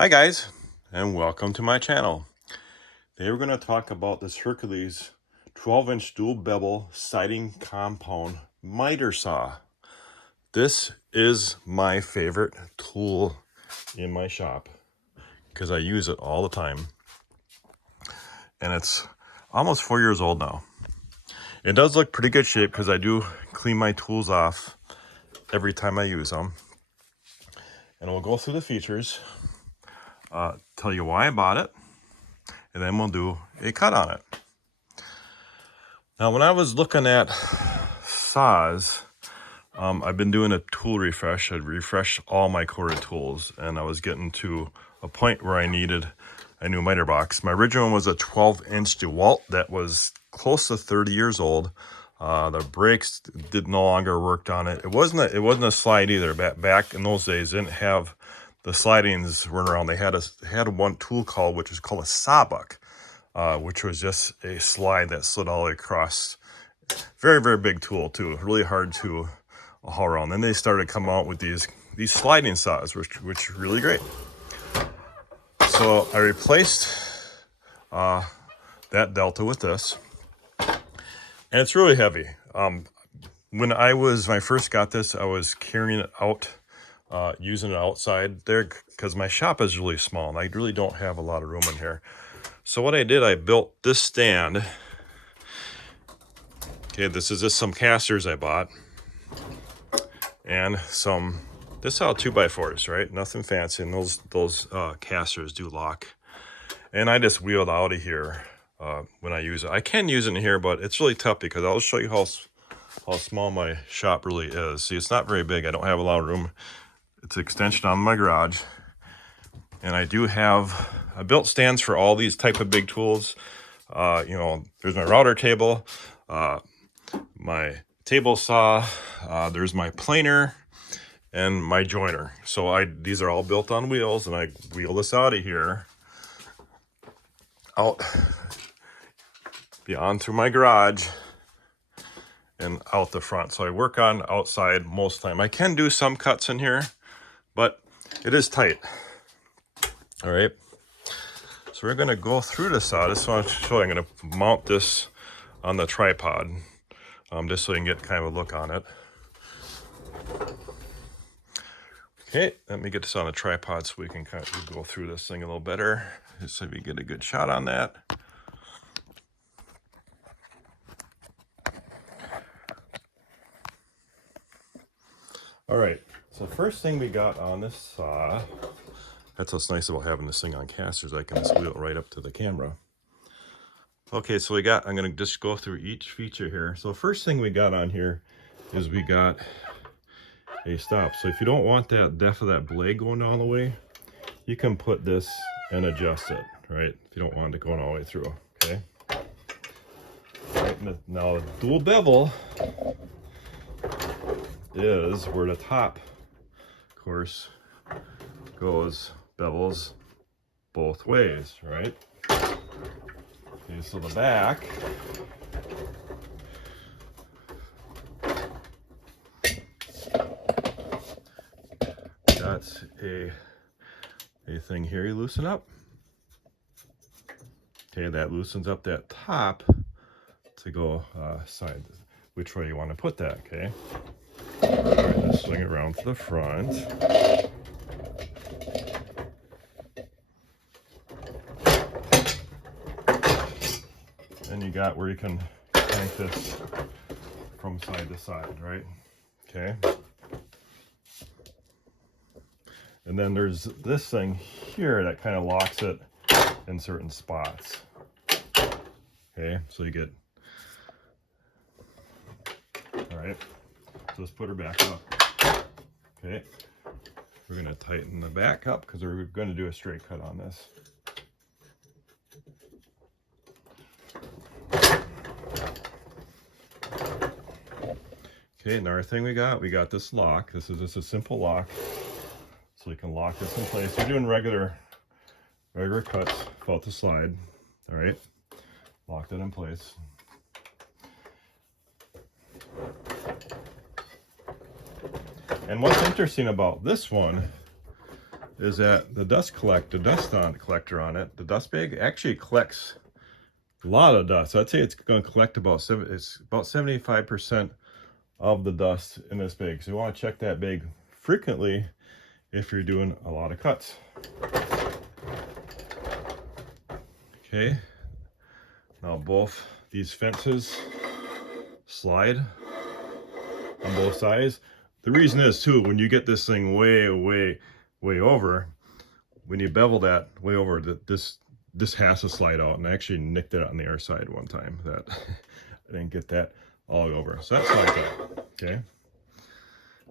Hi guys, and welcome to my channel. Today we're going to talk about this HERCULES 12-inch dual bevel siding compound miter saw. This is my favorite tool in my shop because I use it all the time. And it's almost 4 years old now. It does look pretty good shape because I do clean my tools off every time I use them. And we'll go through the features, tell you why I bought it, and then we'll do a cut on it. Now, when I was looking at saws, I've been doing a tool refresh. I'd refreshed all my corded tools, and I was getting to a point where I needed a new miter box. My original one was a 12-inch DeWalt that was close to 30 years old. The brakes did no longer work on it. It wasn't a slide either. Back in those days, they didn't have the slidings running around. They had one tool called, which was called a sawbuck, which was just a slide that slid all the way across. Very, very big tool too. Really hard to haul around. Then they started coming out with these sliding saws, which are really great. So I replaced that Delta with this, and it's really heavy. When I first got this, I was carrying it out, using it outside there because my shop is really small and I really don't have a lot of room in here. So what I did, I built this stand. Okay, this is just some casters I bought, and this is all 2x4s, right? Nothing fancy, and those casters do lock. And I just wheeled out of here when I use it. I can use it in here, but it's really tough because I'll show you how small my shop really is. See, it's not very big. I don't have a lot of room. It's an extension on my garage. And I built stands for all these type of big tools. There's my router table, my table saw, there's my planer, and my joiner. So these are all built on wheels, and I wheel this out of here, out beyond through my garage, and out the front. So I work on outside most of the time. I can do some cuts in here, but it is tight. All right. So we're going to go through the saw. I just want to show you. I'm going to mount this on the tripod, just so you can get kind of a look on it. Okay, let me get this on a tripod so we can kind of go through this thing a little better, just so we get a good shot on that. All right, so first thing we got on this saw, that's what's nice about having this thing on casters. I can just wheel it right up to the camera. Okay, so I'm going to just go through each feature here. So first thing we got on here is we got a stop. So if you don't want that depth of that blade going all the way, you can put this and adjust it, right? If you don't want it going all the way through, okay? All right, now the dual bevel is where the top, of course, bevels both ways, right? Okay, so the back, that's a thing here you loosen up. Okay, that loosens up that top to go side, which way you want to put that, okay? All right, let's swing it around to the front. And you got where you can crank this from side to side, right? Okay. And then there's this thing here that kind of locks it in certain spots. Okay, so you get, all right, so let's put her back up. Okay, we're gonna tighten the back up because we're gonna do a straight cut on this. Okay, another thing we got this lock. This is just a simple lock. So you can lock this in place. You're doing regular cuts without the slide. All right, lock that in place. And what's interesting about this one is that the dust collector on it, the dust bag actually collects a lot of dust. I'd say it's going to collect about 75% of the dust in this bag. So you want to check that bag frequently if you're doing a lot of cuts. Okay, now both these fences slide on both sides. The reason is too, when you get this thing way over, when you bevel that way over, this has to slide out. And I actually nicked it on the other side one time. That I didn't get that all over. So that slides out. Okay.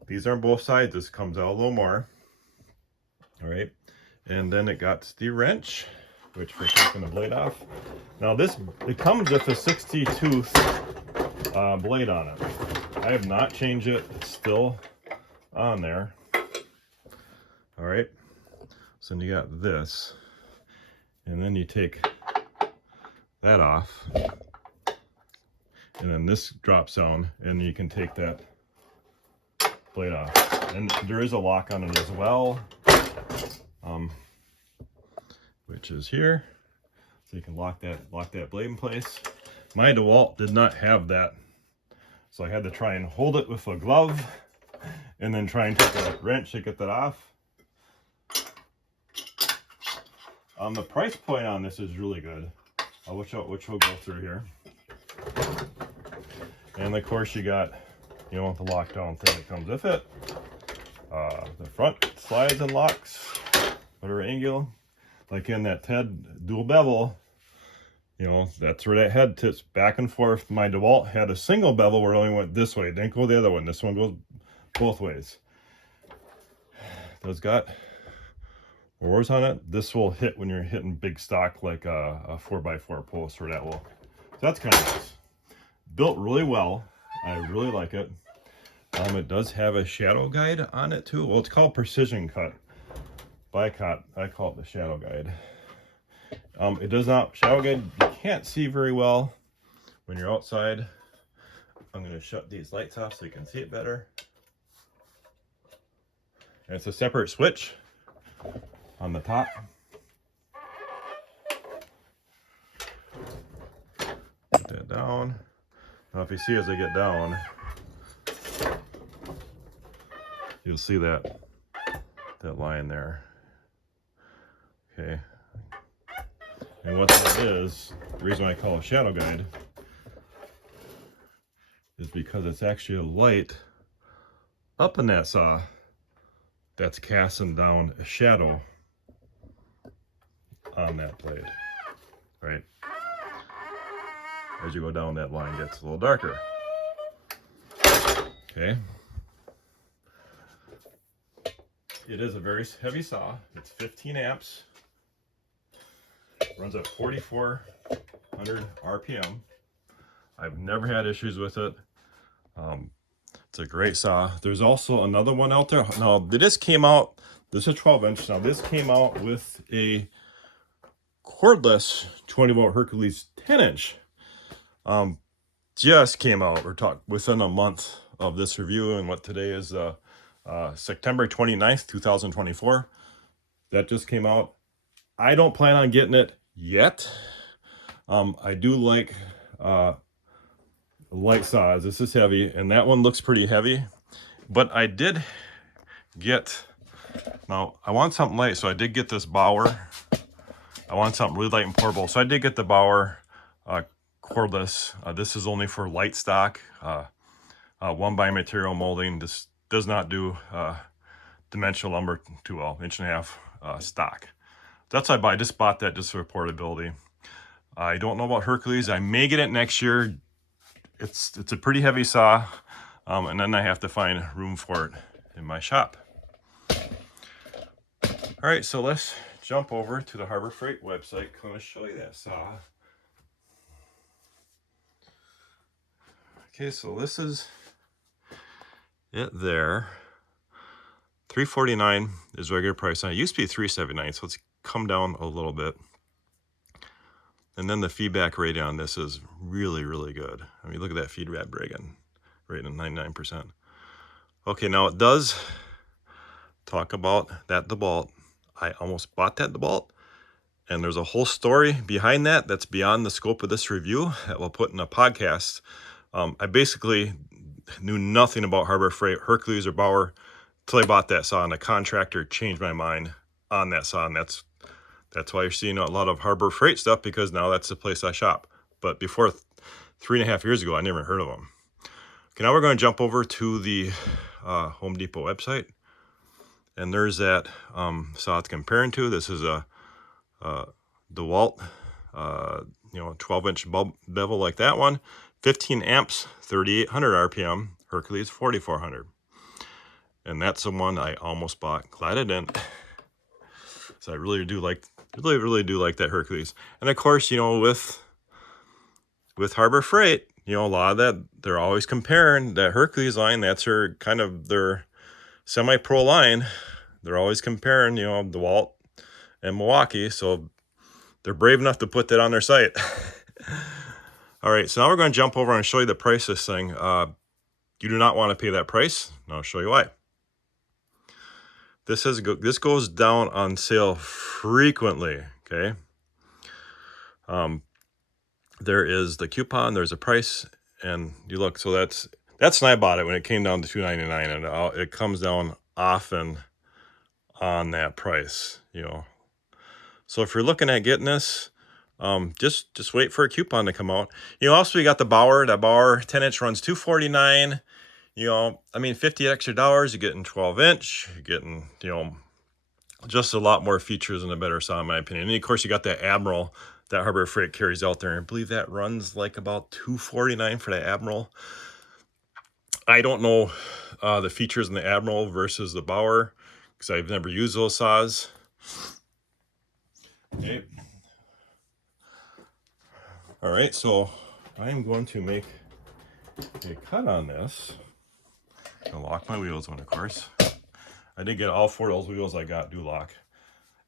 These are on both sides. This comes out a little more. All right. And then it got the wrench, which we're taking the blade off. Now it comes with a 60-tooth blade on it. I have not changed it. It's still on there. All right. So then you got this, and then you take that off, and then this drops down, and you can take that blade off. And there is a lock on it as well, which is here, so you can lock that blade in place. My DeWalt did not have that, so I had to try and hold it with a glove, and then try and take a wrench to get that off. The price point on this is really good, which we'll go through here. And of course you got, the lockdown thing that comes with it. The front slides and locks, whatever angle. Like in that TED Dual-Bevel, that's where that head tips back and forth. My DeWalt had a single bevel where it only went this way, didn't go the other one. This one goes both ways. Those got oars on it. This will hit when you're hitting big stock, like a 4x4 post, where that will. So that's kind of nice. Built really well. I really like it. It does have a shadow guide on it too. Well, it's called Precision Cut by Cot. I call it the shadow guide. It does not, shadow guide, you can't see very well when you're outside. I'm going to shut these lights off so you can see it better. And it's a separate switch on the top. Put that down. Now if you see as I get down, you'll see that line there. Okay. And what that is, the reason why I call it shadow guide, is because it's actually a light up in that saw that's casting down a shadow on that blade, right? As you go down, that line gets a little darker. Okay. It is a very heavy saw. It's 15 amps. Runs at 4,400 RPM. I've never had issues with it. It's a great saw. There's also another one out there. Now, this came out, this is 12-inch. Now, this came out with a cordless 20-volt Hercules 10-inch. Just came out. We're talking within a month of this review, and what today is September 29th, 2024. That just came out. I don't plan on getting it yet. I do like light saws. This is heavy, and that one looks pretty heavy. But I did get, now I want something light, so I did get this Bauer. I want something really light and portable, so I did get the Bauer cordless. This is only for light stock, 1x material molding. This does not do dimensional lumber too well, 1.5" stock. That's why I just bought that just for portability. I don't know about Hercules. I may get it next year. It's a pretty heavy saw, and then I have to find room for it in my shop. All right, so let's jump over to the Harbor Freight website. I'm going to show you that saw. Okay, so this is it there. $349 is regular price. Now, it used to be $379, so it's come down a little bit. And then the feedback rating on this is really, really good. I mean, look at that feedback rating, 99%. Okay, now it does talk about that DeWalt I almost bought that bolt. And there's a whole story behind that that's beyond the scope of this review that we'll put in a podcast. I basically knew nothing about Harbor Freight, Hercules, or Bauer until I bought that saw, and the contractor changed my mind on that saw. And that's why you're seeing a lot of Harbor Freight stuff, because now that's the place I shop. But before 3.5 years ago, I never heard of them. Okay, now we're going to jump over to the Home Depot website. And there's that saw it's comparing to. This is a DeWalt, 12-inch bevel like that one, 15 amps, 3,800 RPM, Hercules 4,400. And that's the one I almost bought. Glad I didn't. So I really do like that Hercules. And of course, with Harbor Freight, a lot of that, they're always comparing that Hercules line. That's their semi-pro line. They're always comparing, DeWalt and Milwaukee. So they're brave enough to put that on their site. All right, so now we're going to jump over and show you the price of this thing. You do not want to pay that price. And I'll show you why. This goes down on sale frequently, okay? There is the coupon, there's a price, and you look, so that's when I bought it, when it came down to $2.99, and it comes down often on that price, So if you're looking at getting this, just wait for a coupon to come out. Also you got the Bauer. That Bauer 10-inch runs $249. 50 extra dollars. You're getting 12-inch. You're getting, just a lot more features and a better saw, in my opinion. And of course, you got the Admiral that Harbor Freight carries out there. I believe that runs like about $249 for the Admiral. I don't know the features in the Admiral versus the Bauer, because I've never used those saws. Okay. All right, so I'm going to make a cut on this. I'll lock my wheels on, of course. I did get all 4 of those wheels I got do lock.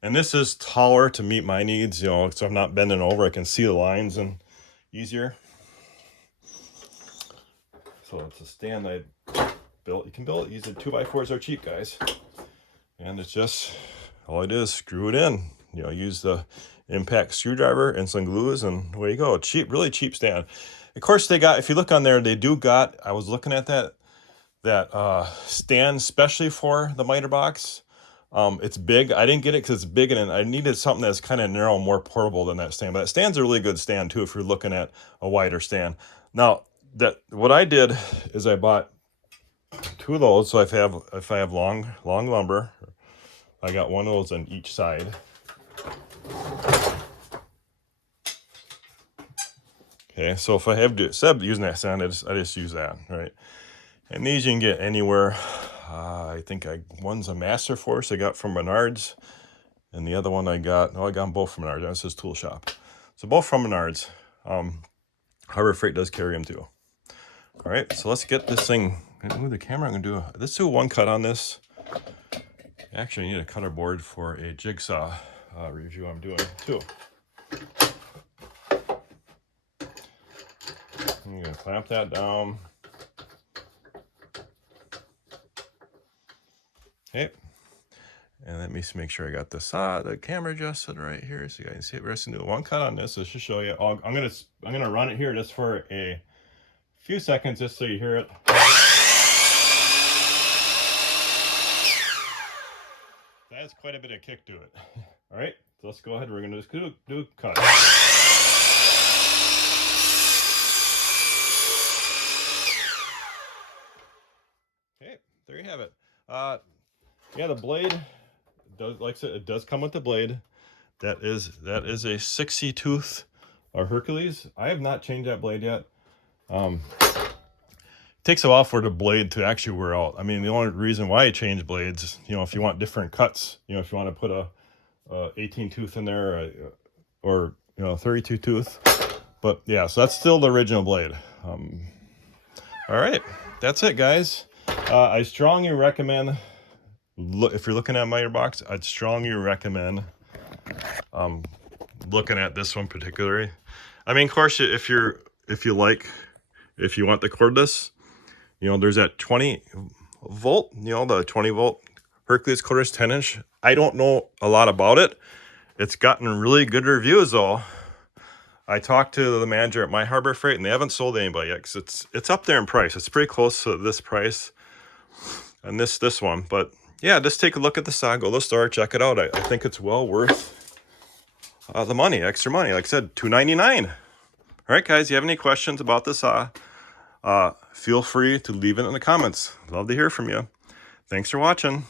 And this is taller to meet my needs, so I'm not bending over. I can see the lines and easier. So it's a stand I built. You can build it easy. 2x4s are cheap, guys. And it's just, all it is, screw it in. Use the impact screwdriver and some glues, and away you go. Cheap, really cheap stand. Of course, they got, if you look on there, they do got, I was looking at that stand especially for the miter box. It's big. I didn't get it because it's big, and I needed something that's kind of narrow, more portable than that stand. But that stand's a really good stand too if you're looking at a wider stand. Now, what I did is I bought 2 of those. So if I have long lumber, I got 1 of those on each side. Okay, so if I have to, instead of using that stand, I just use that, right? And these you can get anywhere. I think one's a Master Force I got from Menards, and the other one I got them both from Menards. That's his tool shop. So both from Menards. Harbor Freight does carry them too. All right, so let's get this thing. Move the camera. Let's do 1 cut on this. Actually, I need a cutter board for a jigsaw review I'm doing too. I'm gonna clamp that down. Okay, and let me make sure I got the camera adjusted right here, so you guys can see it. We're just gonna do 1 cut on this. Let's just show you. I'm gonna run it here just for a few seconds, just so you hear it. That has quite a bit of kick to it. All right, so let's go ahead. We're gonna just do a cut. Okay, there you have it. Yeah, the blade does, like I said, it does come with the blade. That is a 60 tooth Hercules. I have not changed that blade yet. It takes a while for the blade to actually wear out. I mean, the only reason why I change blades, if you want different cuts, if you want to put a 18 tooth in there, or 32 tooth. But yeah, so that's still the original blade. All right, that's it, guys. I strongly recommend, if you're looking at miter box, I'd strongly recommend looking at this one particularly. I mean, of course, if you want the cordless, there's that 20 volt, the 20 volt Hercules Quarters 10-inch. I don't know a lot about it. It's gotten really good reviews though. I talked to the manager at My Harbor Freight and they haven't sold anybody yet because it's up there in price. It's pretty close to this price and this one. But yeah, just take a look at the saw, go to the store, check it out. I think it's well worth the money, extra money. Like I said, $2.99. All right, guys, you have any questions about the saw? Feel free to leave it in the comments. Love to hear from you. Thanks for watching.